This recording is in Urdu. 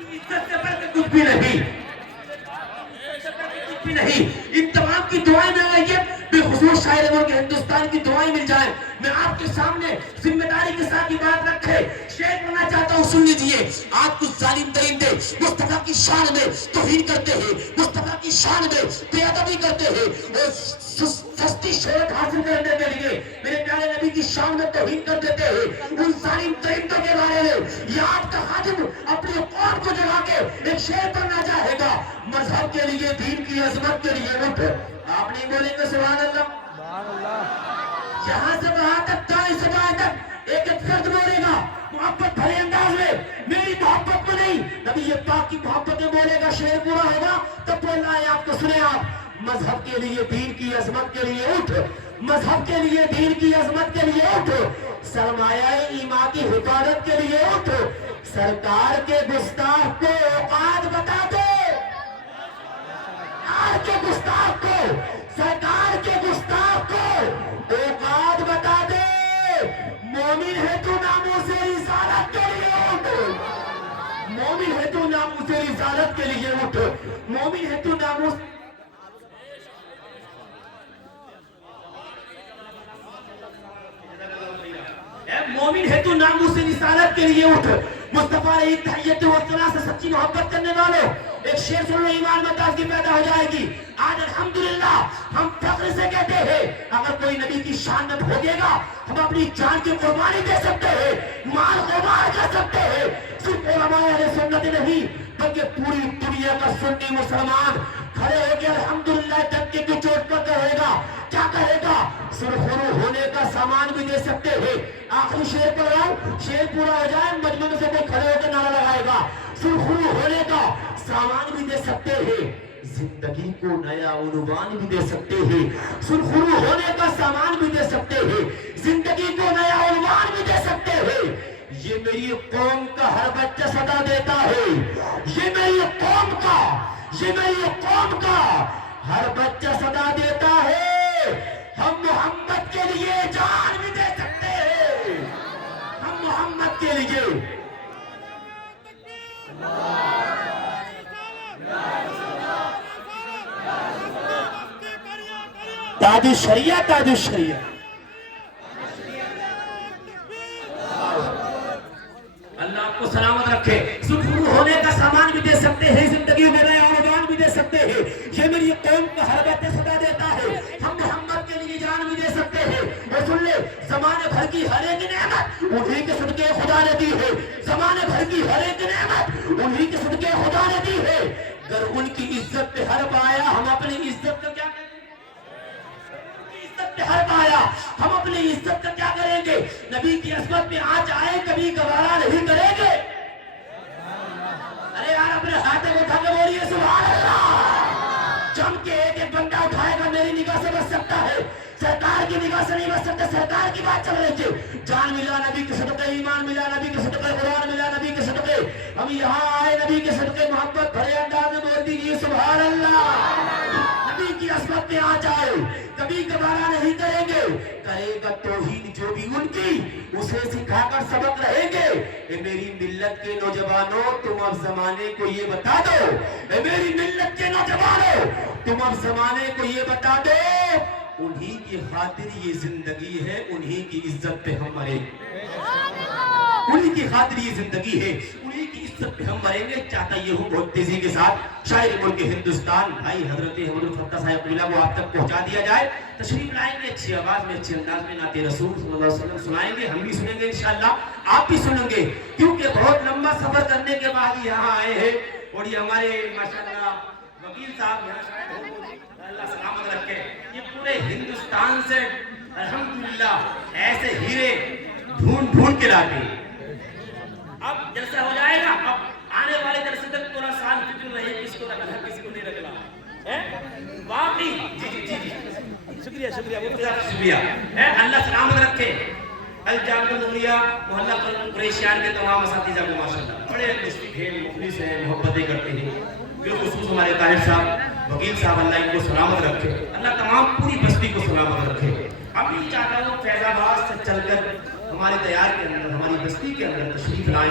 عزت سے بڑھ کے کچھ بھی نہیں، کچھ بھی نہیں۔ ان تمام کی دعائیں مل رہی ہیں، بالخصوص شاعر ملک ہندوستان کی دعائیں مل جائیں۔ میں آپ کے سامنے ذمہ داری کے ساتھ یہ بات رکھے شعر پڑھنا چاہتا ہوں، سن لیجیے۔ آج کچھ ظالم درندے مصطفیٰ کی شان میں توہین کرتے ہیں، مصطفیٰ کی شان میں بے ادبی کرتے ہیں، اور سستی شہرت حاصل کرنے کے لیے میرے پیارے نبی کی شان میں توہین کر دیتے ہیں۔ ان ظالم درندوں کے بارے میں یہ آپ کا خادم اپنی قوم کو جگا کے ایک شعر پڑھنا چاہے گا۔ مذہب کے لیے، دین کی عظمت کے لیے اٹھ۔ آپ نہیں بولیں گے سبحان اللہ؟ یہاں سے وہاں تک، دائیں سے بائیں تک ایک ایک فرد بولے گا محبت بھرے انداز میں، میری محبت میں نہیں، نبی یہ پاک کی محبت میں بولے گا، شعر پورا ہوگا تب بولنا ہے آپ کو۔ سنیں آپ، مذہب کے لیے، دین کی عظمت کے لیے اٹھ، مذہب کے لیے، دین کی عظمت کے لیے اٹھ، سرمایہ ایمان کی حفاظت کے لیے اٹھ، سرکار کے گستاخ کو اوقات بتا دے، سرکار کے گستاخ کو، سرکار کے گستاخ کو اوقات بتا دے۔ مومن ہے تو ناموس رسالت کے لیے اٹھ، مومن ہے تو ناموس رسالت کے لیے اٹھ، مومن ہے تو ناموس، مومن ہے تو ناموس رسالت کے لیے اٹھ۔ مصطفیٰ علیہ تحیت و ثنا سے سچی محبت کرنے والوں، ایک شعر سنو، ایمان میں تازگی پیدا ہو جائے گی۔ آج الحمدللہ ہم فخر سے کہتے ہیں اگر کوئی نبی کی شان میں بھوگے گا ہم اپنی جان کی قربانی دے سکتے ہیں، مال قربان کر سکتے ہیں۔ صرف علماء اہل سنت نہیں بلکہ پوری دنیا کا سنی مسلمان کھڑے ہو کے الحمدللہ ڈنکے کی چوٹ پر کہے گا، کیا کہے گا؟ سرخرو ہونے کا سامان بھی دے سکتے ہیں۔ آخری شعر پر آؤ، شعر پورا ہو جائے، مجمع میں سے کوئی کھڑے ہو کے نعرہ لگائے گا، سرخرو ہونے کا سامان بھی دے سکتے ہیں، زندگی کو نیا عنوان بھی دے سکتے ہیں۔ سرخرو ہونے کا سامان بھی دے سکتے ہیں، زندگی کو نیا عنوان بھی دے سکتے ہیں۔ یہ میری قوم کا ہر بچہ صدا دیتا ہے، یہ میری قوم کا، یہ میری قوم کا ہر بچہ صدا دیتا ہے۔ ہم محمد کے لیے جان بھی دے سکتے ہیں، ہم محمد کے لیے۔ تاج الشریعہ، تاج الشریعہ، اللہ آپ کو سلامت رکھے۔ سرخرو ہونے کا سامان بھی دے سکتے ہیں، زندگی میں نیا عنوان بھی دے سکتے ہیں۔ یہ میری قوم کا ہر بچہ صدا دیتا ہے، ہم محمد کے لیے جان بھی دے سکتے ہیں۔ اور سن لے، زمانے بھر کی ہر ایک نعمت انہی کے صدقے خدا نے دی ہے، زمانے بھر کی ہر ایک نعمت انہی کے صدقے خدا نے دی ہے۔ اگر ان کی عزت پہ حرف آیا ہم اپنی عزت کا کیا کریں گے؟ ہر پایا ہم اپنی عزت کا کیا کریں گے؟ نبی کی عصمت میں آج آئے کبھی گوارا نہیں کریں گے۔ ارے یار اپنے ہاتھیں اٹھا کے بولیے سبحان اللہ۔ جم کے ایک ایک بندہ اٹھائے گا میری نگاہ سے بچ سکتا ہے، سرکار کی نگاہ سے نہیں بچ سکتا۔ سرکار کی بات چل رہی ہے، جان ملا نبی کے صدقے، ایمان ملا نبی کے صدقے، قرآن ملا نبی کے صدقے، ہم یہاں آئے نبی کے صدقے، محبت بھرے انداز میں بول دیجیے سبحان اللہ۔ نبی کی عصمت میں آ جائے کبھی گوارا نہیں کریں گے، کرے گا توہین جو بھی ان کی اسے سکھا کر سبق رہیں گے۔ اے میری ملت کے نوجوانوں تم اب زمانے کو یہ بتا دو، اے میری ملت کے نوجوانوں تم اب زمانے کو یہ بتا دو، انہی کی خاطر یہ زندگی ہے، انہی کی عزت پہ ہم مریں گے، انہی کی خاطر یہ زندگی ہے، انہی کی عزت پہ ہم مریں گے۔ چاہتا یہ ہوں بہت تیزی کے ساتھ شاعر ملک ہندوستان بھائی حضرت احمد الفتح صاحب قبلہ کو آپ تک پہنچا دیا جائے۔ تشریف لائیں گے، اچھی آواز میں، اچھے انداز میں نعت رسول صلی اللہ علیہ وسلم سنائیں گے، ہم بھی سنیں گے انشاءاللہ، آپ بھی سنیں گے، کیونکہ بہت لمبا سفر کرنے کے بعد یہاں آئے ہیں۔ اور یہ ہمارے ماشاءاللہ وکیل صاحب یہاں شاید ہو، اللہ سلامت رکھے، یہ پورے ہندوستان سے الحمدللہ ایسے ہیرے ڈھونڈ ڈھونڈ کے لاتے ہیں۔ اب جلسہ ہو جائے گا، اب آنے والے جلسے تک پورا سال فکر رہے کس کو رکھنا کس کو نہیں رکھنا، واقعی جی جی جی جی شکریہ شکریہ بہت زیادہ شکریہ، اللہ سلامت رکھے۔ الجامعہ نوریہ محلہ قریشیان کے تمام اساتذہ کو ماشاءاللہ بڑے مشفق ہیں، مخلص ہیں، محبتیں کرتے ہیں، بالخصوص ہمارے طاہر صاحب وکیل صاحب، اللہ ان کو سلامت رکھے، اللہ تمام پوری بستی کو سلامت رکھے۔ اب بھی چاہتا ہوں فیض آباد سے چل کر ہمارے تیار کے اندر، ہماری بستی کے اندر تشریف لائیں۔